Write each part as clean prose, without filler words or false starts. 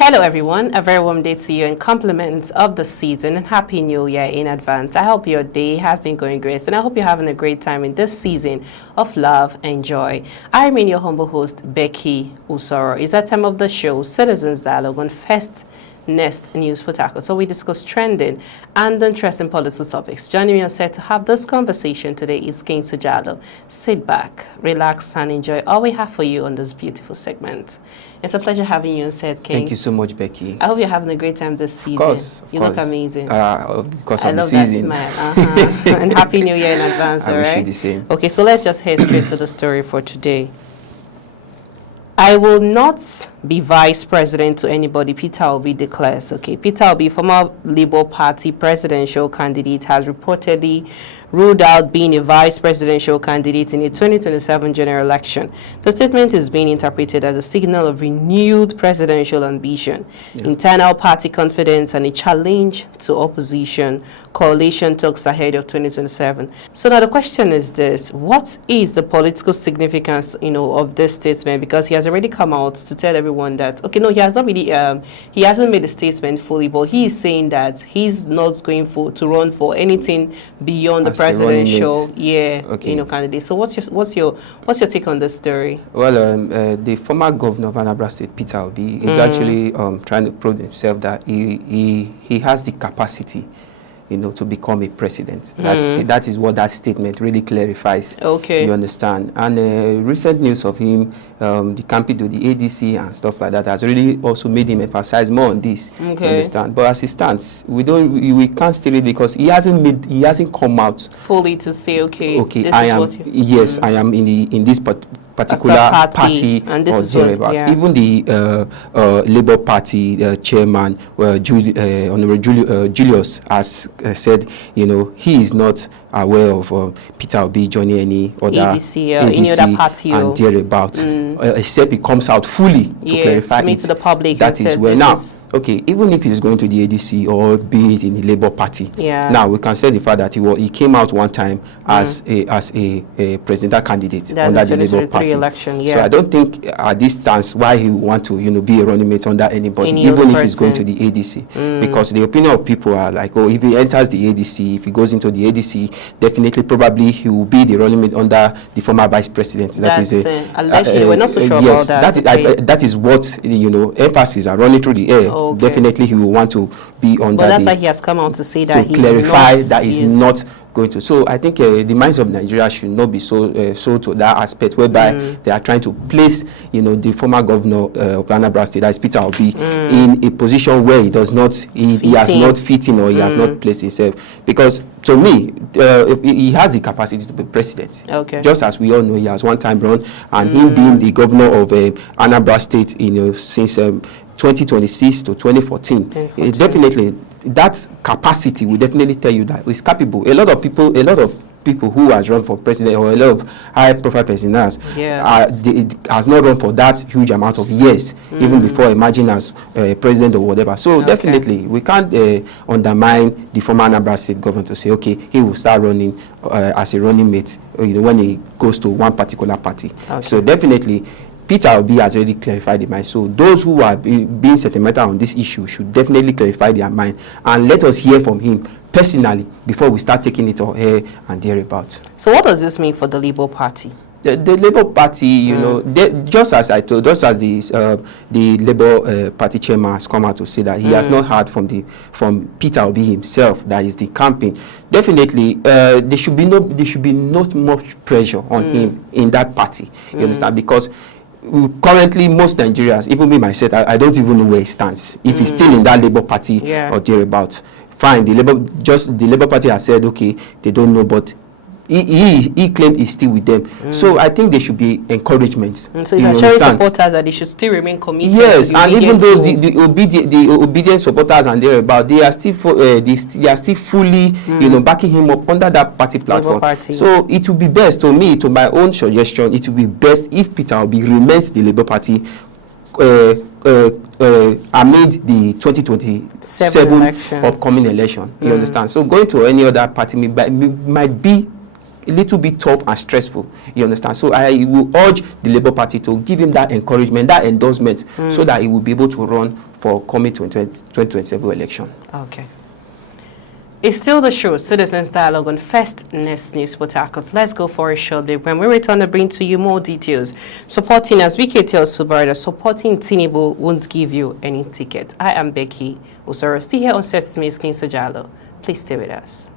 Hello everyone, a very warm day to you and compliments of the season and Happy New Year in advance. I hope your day has been going great and I hope you're having a great time in this season of love and joy. I remain your humble host, Becky Usoro. It's that time of the show, Citizens Dialogue on First Nest News Protocol. So we discuss trending and interesting political topics. Joining me on set to have this conversation today is King Sujalo. Sit back, relax and enjoy all we have for you on this beautiful segment. It's a pleasure having you on set, King. Thank you so much, Becky. I hope you're having a great time this season. Of course. You look amazing. Because I of the love season. that smile. And Happy New Year in advance, all right? I wish you the same. Okay, so let's just head straight to the story for today. I will not be vice president to anybody, Peter Obi declares. Okay, Peter Obi, former Labour Party presidential candidate, has reportedly ruled out being a vice presidential candidate in the 2027 general election. The statement is being interpreted as a signal of renewed presidential ambition, internal party confidence, and a challenge to opposition coalition talks ahead of 2027. So now the question is this: what is the political significance, of this statement? Because he has already come out to tell everyone that, okay, no, he has not really, he hasn't made a statement fully, but he is saying that he's not going to run for anything beyond the presidential candidate. So what's your take on this story? Well, the former governor of Anambra State, Peter Obi, is actually trying to prove himself that he has the capacity, to become a president. That is what that statement really clarifies. Okay. You understand? And recent news of him, the campaign to the ADC and stuff like that has really also made him emphasize more on this. Okay. You understand? But as it stands, we can't still it because he hasn't come out fully to say, okay, I am in this particular party and this is thereabout. Even the Labour Party chairman, Honorable Julius, has said, he is not aware of Peter Obi joining any other ADC, any other party and thereabout, except he comes out fully to clarify to the public. That is where now. Okay, even if he's going to the ADC or be it in the Labour Party, now we can say the fact that he came out one time as a presidential candidate under the Labour Party election. So I don't think at this stance why he want to be a running mate under anybody, even if he's going to the ADC, because the opinion of people are like, if he enters the ADC, if he goes into the ADC, definitely probably he will be the running mate under the former vice president. Allegedly, we're not so sure about that. That is what emphasis are running through the air. Definitely he will want to be under. But that's why he has come out to say that to clarify that he's not going to. So I think the minds of Nigeria should not be so to that aspect whereby they are trying to place the former governor of Anambra State, that is Peter Obi, in a position where he does not he has not fit in or he has not placed himself. Because to me, if he has the capacity to be president. Okay. Just as we all know, he has one time run, and him being the governor of Anambra State, since 2026 to 2014, definitely that capacity will definitely tell you that he's capable. A lot of people who has run for president or a lot of high-profile personas has not run for that huge amount of years, even before emerging as president or whatever. So definitely we can't undermine the former Anambra State governor to say, okay, he will start running as a running mate, when he goes to one particular party. So definitely Peter Obi has already clarified their mind. So those who are being sentimental on this issue should definitely clarify their mind and let us hear from him personally before we start taking it all here and thereabouts. So what does this mean for the Labour Party? The Labour Party, just as the Labour Party chairman has come out to say that he has not heard from Peter Obi himself, that is the campaign. Definitely, there should be not much pressure on him in that party. You understand? Because currently most Nigerians, even me myself, I don't even know where he stands. If he's still in that Labour Party or thereabouts, fine. The Labour Party has said, okay, they don't know, but he claimed he's still with them. So I think there should be encouragement. So he's assuring supporters that they should still remain committed. Yes, and even those the obedient supporters and thereabout, they are still fully backing him up under that party platform. So it would be best, to me, to my own suggestion, it would be best if Peter Obi remains the Labour Party amid the 2027 upcoming election. You understand? So going to any other party might be a little bit tough and stressful. You understand? So I will urge the Labour Party to give him that encouragement, that endorsement, so that he will be able to run for coming 2027 election. Okay. It's still the show, Citizens Dialogue on First Next News Port Harcourt. Let's go for a short break. When we return to bring to you more details. Supporting, as Wike tells Fubara, supporting Tinubu won't give you any ticket. I am Becky Osoro, still here on Sesame is King Sojalo. Please stay with us.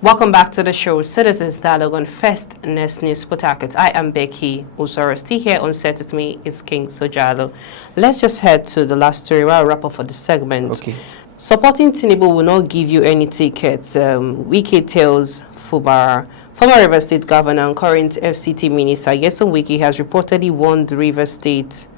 Welcome back to the show, Citizens Dialogue on First Next News Port Harcourt. I am Becky Osoro, still here on Set With Me is King Sojalo. Let's just head to the last story while I wrap up for the segment. Okay. Supporting Tinubu will not give you any tickets. Wike tells Fubara. Former Rivers State Governor and current FCT Minister Nyesom Wike has reportedly warned Rivers State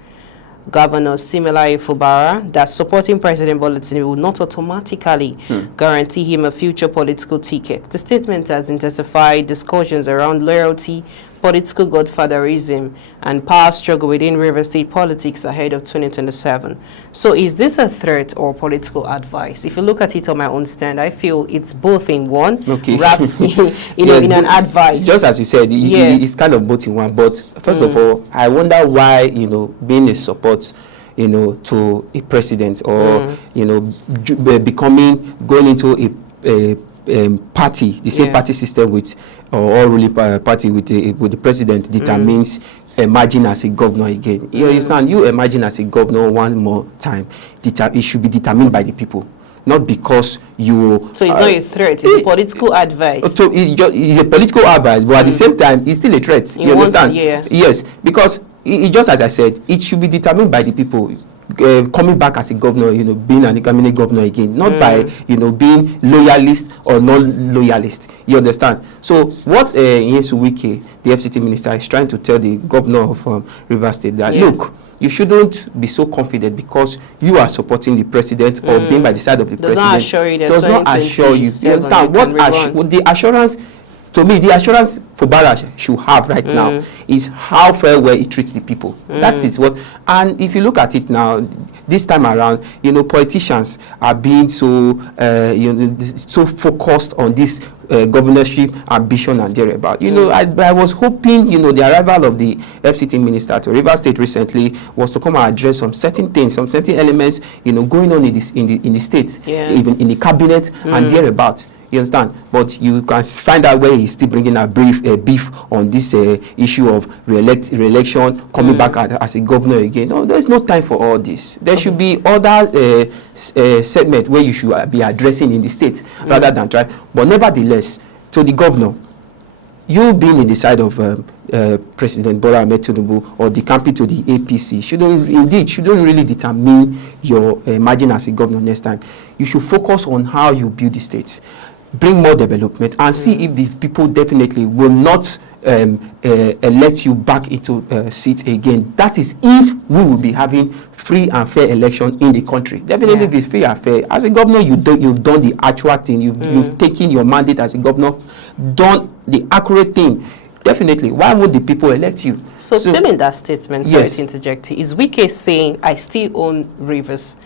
Governor Similar Fubara that supporting President Bola Tinubu will not automatically guarantee him a future political ticket. The statement has intensified discussions around loyalty, political godfatherism, and power struggle within River State politics ahead of 2027. So is this a threat or political advice? If you look at it on my own stand, I feel it's both in one, wrapped in an advice. Just as you said, it's kind of both in one. But first of all, I wonder why, being a support, to a president or, going into a party, the same party system with or ruling party with the president determines emerging as a governor again. You understand? You emerging as a governor one more time. It should be determined by the people, not because you. So it's not a threat. It's a political advice. So it's a political advice, but at the same time, it's still a threat. You understand? Yes, because just as I said, it should be determined by the people. Coming back as a governor, being an incoming governor again, not by, being loyalist or non-loyalist. You understand? So what Nyesom Wike, the FCT minister, is trying to tell the governor of Rivers State that, look, you shouldn't be so confident because you are supporting the president or being by the side of the president. Does not assure you. You understand? What the assurance, to me, the assurance Fubara should have right now is how well he treats the people. That is what. And if you look at it now, this time around, politicians are being so, so focused on this governorship ambition and thereabout. I was hoping, the arrival of the FCT minister to Rivers State recently was to come and address some certain things, some certain elements, going on in the state, even in the cabinet and thereabout. You understand? But you can find out where he's still bringing a beef on this issue of re-election, coming back as a governor again. No, there's no time for all this. There should be other segment where you should be addressing in the state rather than try. But nevertheless, to the governor, you being in the side of President Bola Ahmed Tinubu or decamping to the APC shouldn't really determine your margin as a governor next time. You should focus on how you build the states, bring more development, and see if these people definitely will not elect you back into seat again. That is if we will be having free and fair election in the country. Definitely if it's free and fair. As a governor, you've done the actual thing. You've taken your mandate as a governor, done the accurate thing. Definitely. Why would the people elect you? So still in that statement, sorry to interject, is Wike saying, I still own Rivers,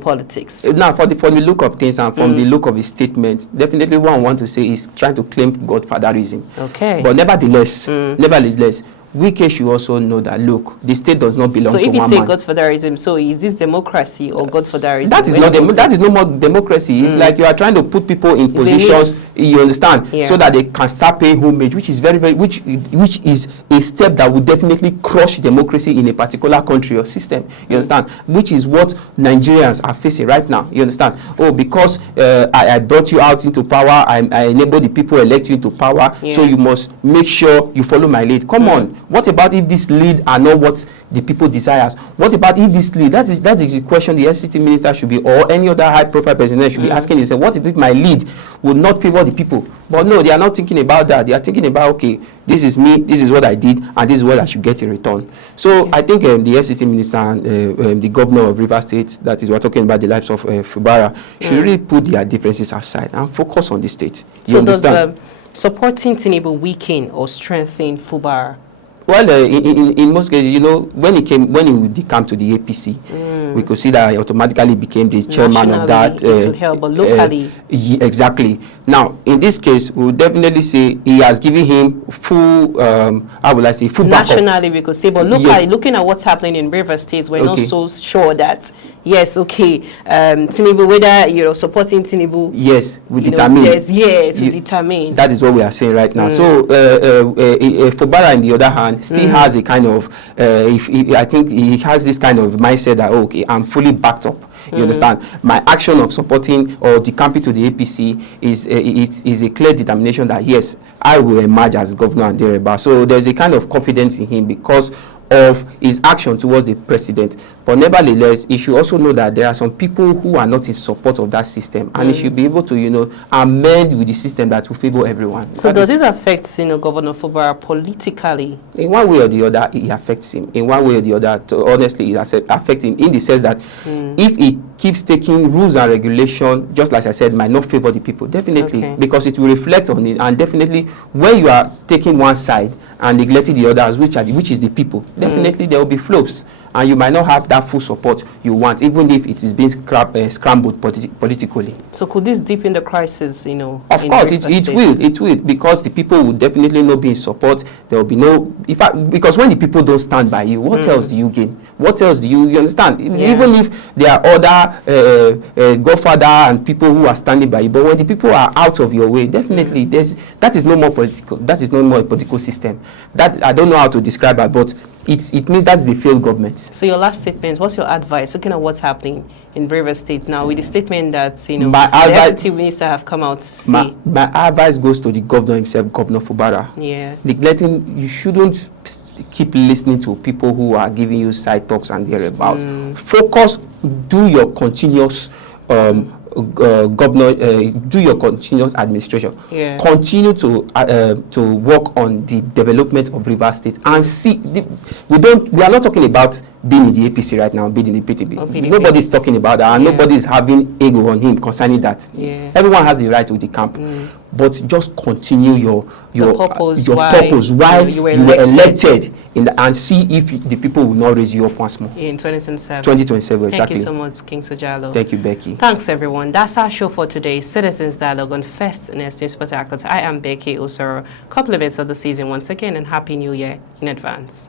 politics? Now, from the look of things and from the look of his statement, definitely what I want to say is trying to claim godfatherism. Okay. But nevertheless, Wike should also know that, look, the state does not belong to one man. So if you say godfatherism, so is this democracy or godfatherism? That is no more democracy. It's like you are trying to put people in positions, you understand, so that they can start paying homage, which is which is a step that would definitely crush democracy in a particular country or system. You understand? Which is what Nigerians are facing right now. You understand? Oh, because I brought you out into power, I enabled the people elect you into power, so you must make sure you follow my lead. Come on. What about if this lead are not what the people desires? What about if this lead, that is the question the FCT minister should be, or any other high-profile president should be asking himself, what if my lead would not favor the people? But no, they are not thinking about that. They are thinking about, okay, this is me, this is what I did, and this is what I should get in return. So I think the FCT minister and the governor of Rivers State, that is, we're talking about the lives of Fubara, should really put their differences aside and focus on the state. You understand? Does supporting Tinubu weaken or strengthen Fubara? Well, in most cases, when he decamped to the APC, we could see that he automatically became the chairman of that. It would help, but locally. Exactly. Now, in this case, we would definitely say he has given him full, how will I say, full backup. Nationally, we could say, but locally, looking at what's happening in River State, we're not so sure that, yes, okay, Tinubu, whether you're supporting Tinubu. Yes, we determine. Yes, to determine. That is what we are saying right now. So, Fubara, on the other hand, still has a kind of, I think he has this kind of mindset that, okay, I'm fully backed up. You understand? My action of supporting or decamping to the APC is a clear determination that, yes, I will emerge as governor and thereby. So there's a kind of confidence in him because of his action towards the president. But nevertheless, he should also know that there are some people who are not in support of that system, and he should be able to, amend with the system that will favor everyone. So does this affect, Governor Fubara politically? In one way or the other, it affects him. In one way or the other, honestly, it affects him in the sense that if he keeps taking rules and regulation, just like I said, might not favor the people, definitely, because it will reflect on it, and definitely when you are taking one side and neglecting the others, which is the people, definitely there will be flows, and you might not have that full support you want, even if it is being scrambled politically. So could this deepen the crisis, Of course, it will, because the people will definitely not be in support. There will be no, because when the people don't stand by you, what else do you gain? What else do you understand? Even if there are other godfather and people who are standing by you, but when the people are out of your way, definitely that is no more political. That is no more a political system. That I don't know how to describe it, but it means that's the failed government. So your last statement, what's your advice looking at what's happening in River State now with the statement that the FCT minister have come out to say? My advice goes to the governor himself, Governor Fubara. You shouldn't keep listening to people who are giving you side talks and thereabouts. Focus, do your continuous do your continuous administration. Continue to work on the development of River State and see. We are not talking about being in the APC right now, being in the PTB. Nobody's talking about that, and nobody's having ego on him concerning that. Everyone has the right to the camp, but just continue your purpose why you were elected and see if the people will not raise you up once more. In 2027. 2027, exactly. Thank you so much, King Sojalo. Thank you, Becky. Thanks, everyone. That's our show for today. Citizens Dialogue on First and Esteemed Port Harcourt. I am Becky Osoro. Compliments of the season once again, and Happy New Year in advance.